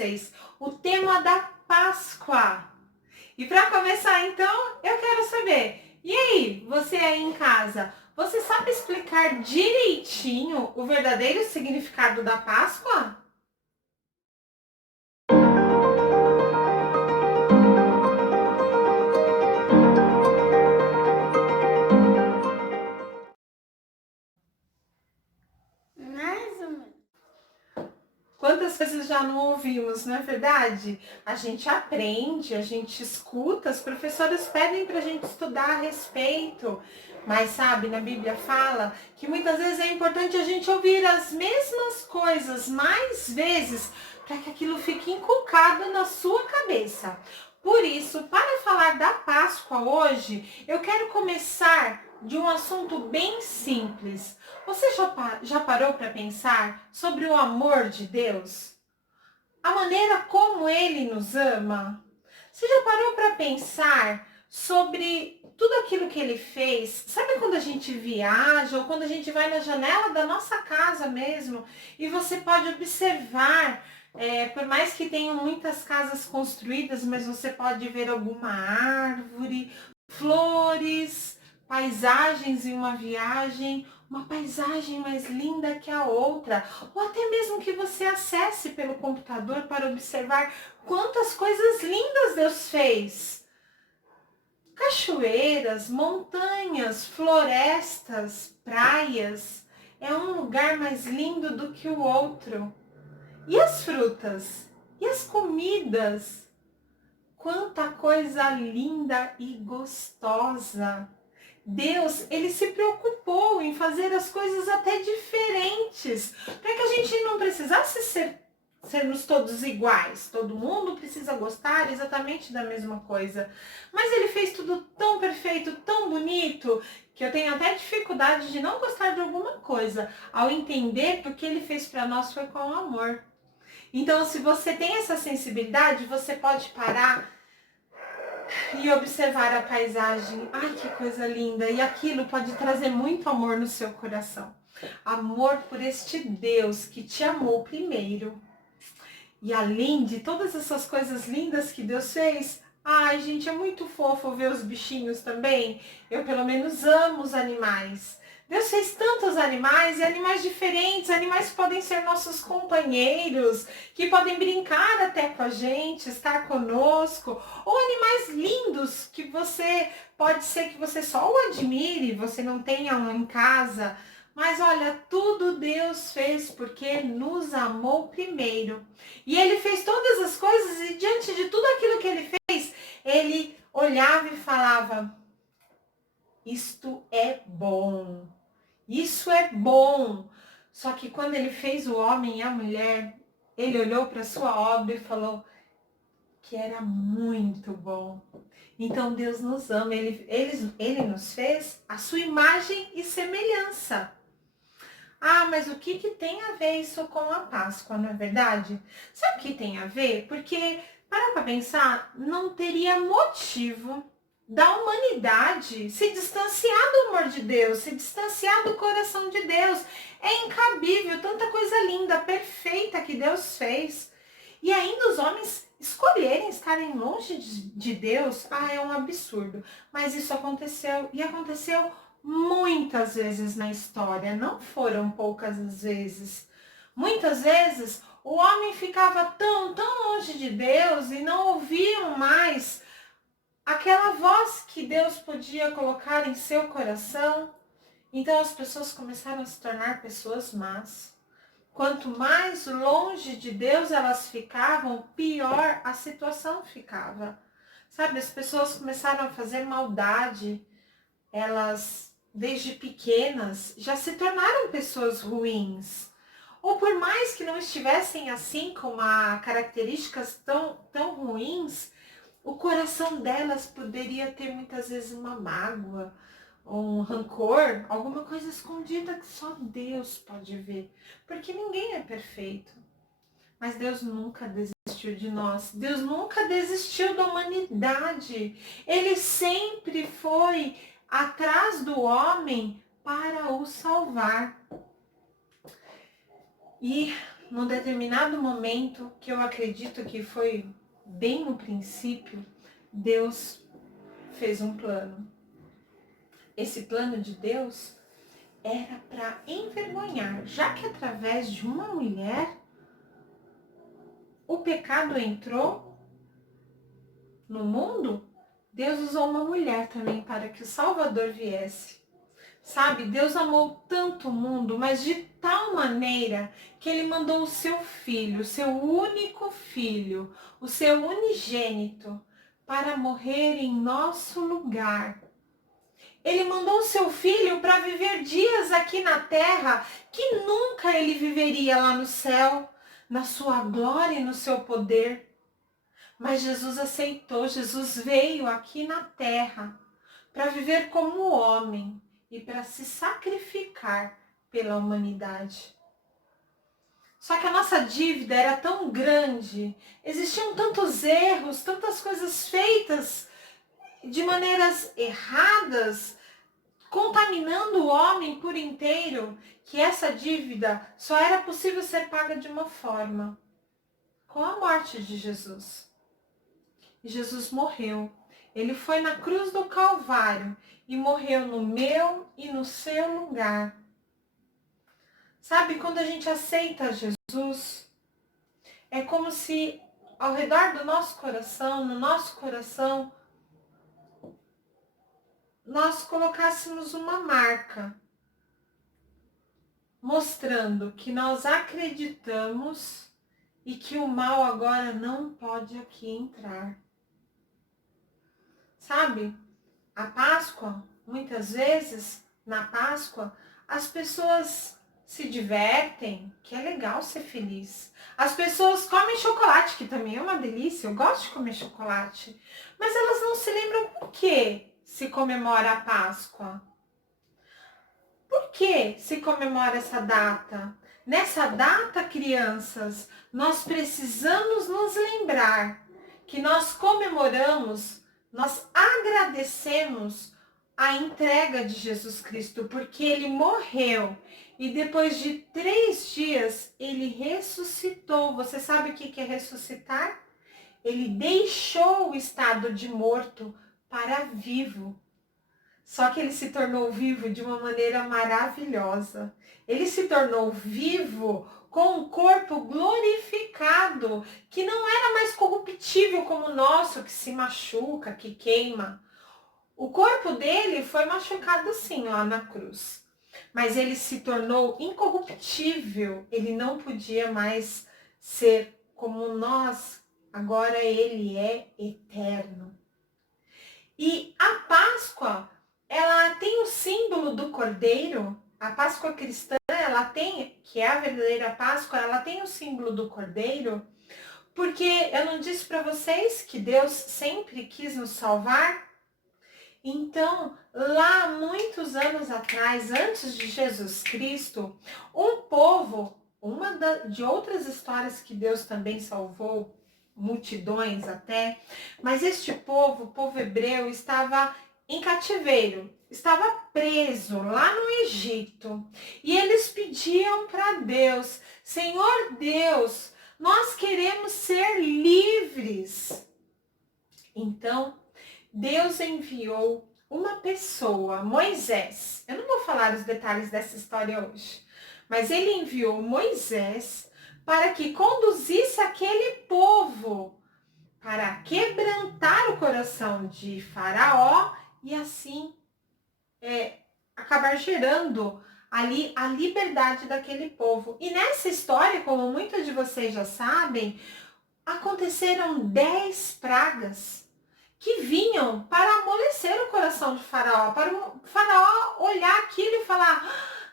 vocês o tema da Páscoa. E para começar então, eu quero saber, e aí, você aí em casa, você sabe explicar direitinho o verdadeiro significado da Páscoa? Mais ou menos. Quantas vezes já não ouvimos, não é verdade? A gente aprende, a gente escuta, as professoras pedem para a gente estudar a respeito, mas sabe, na Bíblia fala que muitas vezes é importante a gente ouvir as mesmas coisas mais vezes para que aquilo fique inculcado na sua cabeça. Por isso, para falar da Páscoa hoje, eu quero começar de um assunto bem simples. Você já parou para pensar sobre o amor de Deus? A maneira como Ele nos ama? Você já parou para pensar sobre tudo aquilo que Ele fez? Sabe quando a gente viaja ou quando a gente vai na janela da nossa casa mesmo e você pode observar, por mais que tenham muitas casas construídas, mas você pode ver alguma árvore, flores, paisagens em uma viagem, uma paisagem mais linda que a outra, ou até mesmo que você acesse pelo computador para observar quantas coisas lindas Deus fez. Cachoeiras, montanhas, florestas, praias. É um lugar mais lindo do que o outro. E as frutas? E as comidas? Quanta coisa linda e gostosa! Deus, ele se preocupou em fazer as coisas até diferentes, para que a gente não precisasse sermos todos iguais. Todo mundo precisa gostar exatamente da mesma coisa. Mas ele fez tudo tão perfeito, tão bonito, que eu tenho até dificuldade de não gostar de alguma coisa, ao entender que o que ele fez para nós foi com amor. Então, se você tem essa sensibilidade, você pode parar e observar a paisagem. Ai, que coisa linda! E aquilo pode trazer muito amor no seu coração. Amor por este Deus que te amou primeiro. E além de todas essas coisas lindas que Deus fez, ai, gente, é muito fofo ver os bichinhos também. Eu, pelo menos, amo os animais. Deus fez tantos animais e animais diferentes. Animais que podem ser nossos companheiros, que podem brincar até com a gente, estar conosco. Ou animais lindos que você pode ser que você só o admire, você não tenha um em casa. Mas olha, tudo Deus fez porque nos amou primeiro. E ele fez todas as coisas e diante de tudo aquilo que ele fez, ele olhava e falava: isto é bom, isso é bom. Só que quando ele fez o homem e a mulher, ele olhou para a sua obra e falou que era muito bom. Então Deus nos ama, ele nos fez a sua imagem e semelhança. Ah, mas o que tem a ver isso com a Páscoa, não é verdade? Sabe o que tem a ver? Porque, para pensar, não teria motivo da humanidade se distanciar do amor de Deus, se distanciar do coração de Deus. É incabível, tanta coisa linda, perfeita que Deus fez. E ainda os homens escolherem estarem longe de Deus, é um absurdo. Mas isso aconteceu, e aconteceu muitas vezes na história, não foram poucas as vezes. Muitas vezes o homem ficava tão longe de Deus e não ouviam mais aquela voz que Deus podia colocar em seu coração. Então as pessoas começaram a se tornar pessoas más. Quanto mais longe de Deus elas ficavam, pior a situação ficava. Sabe, as pessoas começaram a fazer maldade, elas, desde pequenas, já se tornaram pessoas ruins. Ou por mais que não estivessem assim, com características tão ruins, o coração delas poderia ter muitas vezes uma mágoa, um rancor, alguma coisa escondida que só Deus pode ver. Porque ninguém é perfeito. Mas Deus nunca desistiu de nós. Deus nunca desistiu da humanidade. Ele sempre foi atrás do homem para o salvar. E num determinado momento, que eu acredito que foi bem no princípio, Deus fez um plano. Esse plano de Deus era para envergonhar, já que através de uma mulher o pecado entrou no mundo, Deus usou uma mulher também para que o Salvador viesse. Sabe, Deus amou tanto o mundo, mas de tal maneira que ele mandou o seu filho, o seu único filho, o seu unigênito, para morrer em nosso lugar. Ele mandou o seu filho para viver dias aqui na terra que nunca ele viveria lá no céu, na sua glória e no seu poder. Mas Jesus aceitou, Jesus veio aqui na terra para viver como homem e para se sacrificar pela humanidade. Só que a nossa dívida era tão grande, existiam tantos erros, tantas coisas feitas de maneiras erradas, contaminando o homem por inteiro, que essa dívida só era possível ser paga de uma forma, com a morte de Jesus. E Jesus morreu. Ele foi na cruz do Calvário e morreu no meu e no seu lugar. Sabe, quando a gente aceita Jesus, é como se ao redor do nosso coração, no nosso coração, nós colocássemos uma marca, mostrando que nós acreditamos e que o mal agora não pode aqui entrar. Sabe, a Páscoa, muitas vezes, na Páscoa, as pessoas se divertem, que é legal ser feliz. As pessoas comem chocolate, que também é uma delícia, eu gosto de comer chocolate. Mas elas não se lembram por que se comemora a Páscoa. Por que se comemora essa data? Nessa data, crianças, nós precisamos nos lembrar que nós comemoramos, nós agradecemos a entrega de Jesus Cristo, porque ele morreu e depois de 3 dias ele ressuscitou. Você sabe o que é ressuscitar? Ele deixou o estado de morto para vivo. Só que ele se tornou vivo de uma maneira maravilhosa. Ele se tornou vivo com um corpo glorificado, que não era mais corruptível como o nosso, que se machuca, que queima. O corpo dele foi machucado sim lá na cruz. Mas ele se tornou incorruptível. Ele não podia mais ser como nós. Agora ele é eterno. E a Páscoa, ela tem o símbolo do Cordeiro. A Páscoa cristã, ela tem, que é a verdadeira Páscoa, ela tem o símbolo do Cordeiro, porque eu não disse para vocês que Deus sempre quis nos salvar? Então, lá muitos anos atrás, antes de Jesus Cristo, um povo, de outras histórias que Deus também salvou, multidões até, mas este povo, o povo hebreu, estava em cativeiro, estava preso lá no Egito. E eles pediam para Deus: Senhor Deus, nós queremos ser livres. Então, Deus enviou uma pessoa, Moisés. Eu não vou falar os detalhes dessa história hoje, mas ele enviou Moisés para que conduzisse aquele povo para quebrantar o coração de Faraó e assim acabar gerando ali a liberdade daquele povo. E nessa história, como muitos de vocês já sabem, aconteceram 10 pragas que vinham para amolecer o coração de Faraó, para o Faraó olhar aquilo e falar: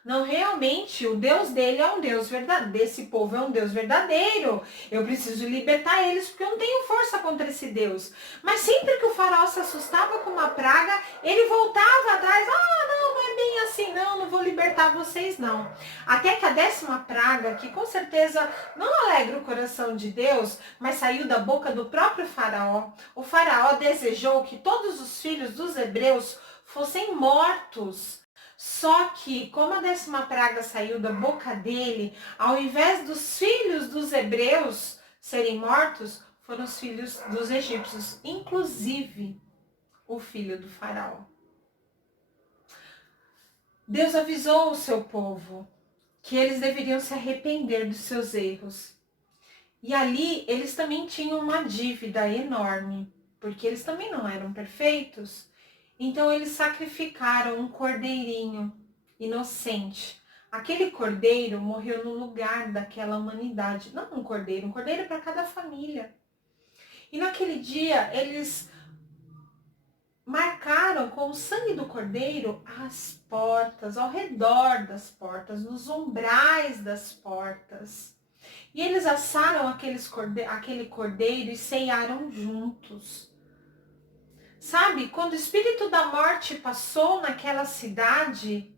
não, realmente, o Deus dele é um Deus verdadeiro, desse povo é um Deus verdadeiro, eu preciso libertar eles porque eu não tenho força contra esse Deus. Mas sempre que o Faraó se assustava com uma praga, ele voltava atrás: não é bem assim, não vou libertar vocês não. Até que a 10ª praga, que com certeza não alegra o coração de Deus, mas saiu da boca do próprio Faraó, o Faraó desejou que todos os filhos dos hebreus fossem mortos, Só que, como a 10ª praga saiu da boca dele, ao invés dos filhos dos hebreus serem mortos, foram os filhos dos egípcios, inclusive o filho do faraó. Deus avisou o seu povo que eles deveriam se arrepender dos seus erros. E ali eles também tinham uma dívida enorme, porque eles também não eram perfeitos. Então eles sacrificaram um cordeirinho inocente. Aquele cordeiro morreu no lugar daquela humanidade. Não um cordeiro para cada família. E naquele dia eles marcaram com o sangue do cordeiro as portas, ao redor das portas, nos umbrais das portas. E eles assaram aquele cordeiro e ceiaram juntos. Sabe, quando o espírito da morte passou naquela cidade,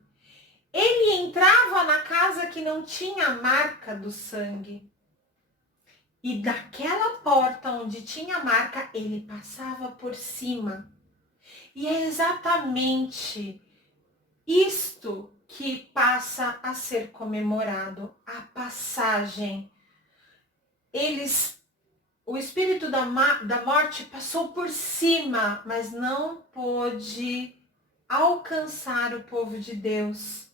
ele entrava na casa que não tinha a marca do sangue. E daquela porta onde tinha a marca, ele passava por cima. E é exatamente isto que passa a ser comemorado, a passagem. O espírito da morte passou por cima, mas não pôde alcançar o povo de Deus.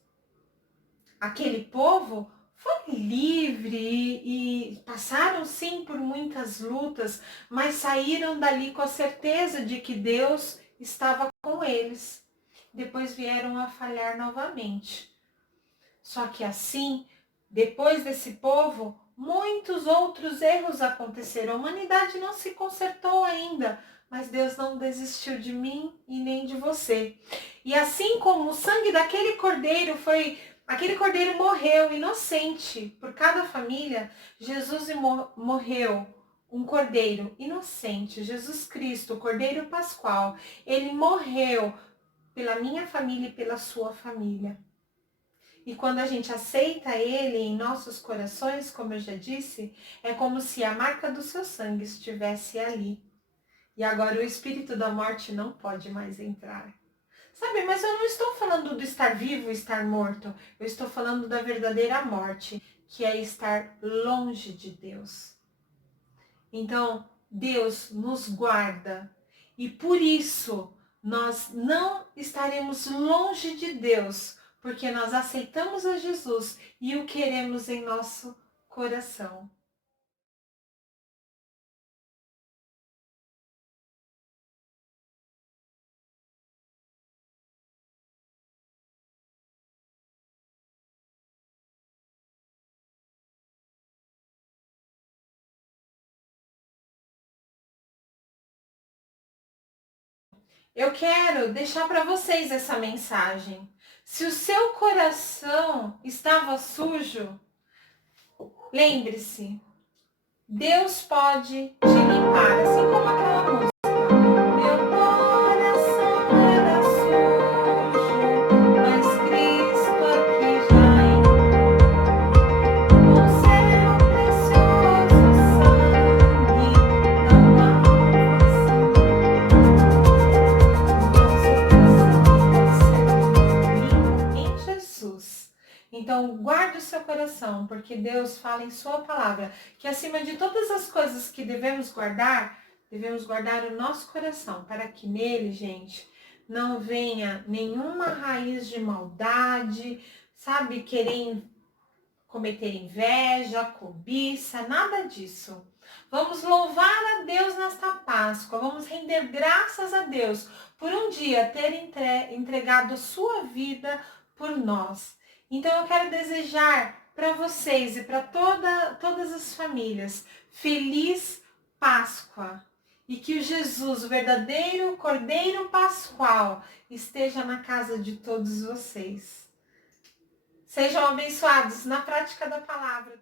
Aquele povo foi livre e passaram sim por muitas lutas, mas saíram dali com a certeza de que Deus estava com eles. Depois vieram a falhar novamente. Só que assim, depois desse povo, muitos outros erros aconteceram. A humanidade não se consertou ainda, mas Deus não desistiu de mim e nem de você. E assim como o sangue daquele cordeiro aquele cordeiro morreu inocente por cada família, Jesus morreu um cordeiro inocente, Jesus Cristo, o Cordeiro Pascual. Ele morreu pela minha família e pela sua família. E quando a gente aceita ele em nossos corações, como eu já disse, é como se a marca do seu sangue estivesse ali. E agora o espírito da morte não pode mais entrar. Sabe, mas eu não estou falando do estar vivo e estar morto. Eu estou falando da verdadeira morte, que é estar longe de Deus. Então, Deus nos guarda. E por isso, nós não estaremos longe de Deus, porque nós aceitamos a Jesus e o queremos em nosso coração. Eu quero deixar para vocês essa mensagem. Se o seu coração estava sujo, lembre-se, Deus pode te limpar, assim como aquela música. Meu coração era sujo, mas Cristo aqui já entrou. Com seu precioso sangue, não há salvação. Em Jesus. Então, guarde o seu coração, porque Deus fala em sua palavra que acima de todas as coisas que devemos guardar o nosso coração, para que nele, gente, não venha nenhuma raiz de maldade, sabe, querer cometer inveja, cobiça, nada disso. Vamos louvar a Deus nesta Páscoa, vamos render graças a Deus por um dia ter entregado sua vida por nós. Então eu quero desejar para vocês e para todas as famílias feliz Páscoa. E que o Jesus, o verdadeiro Cordeiro Pascual, esteja na casa de todos vocês. Sejam abençoados na prática da palavra.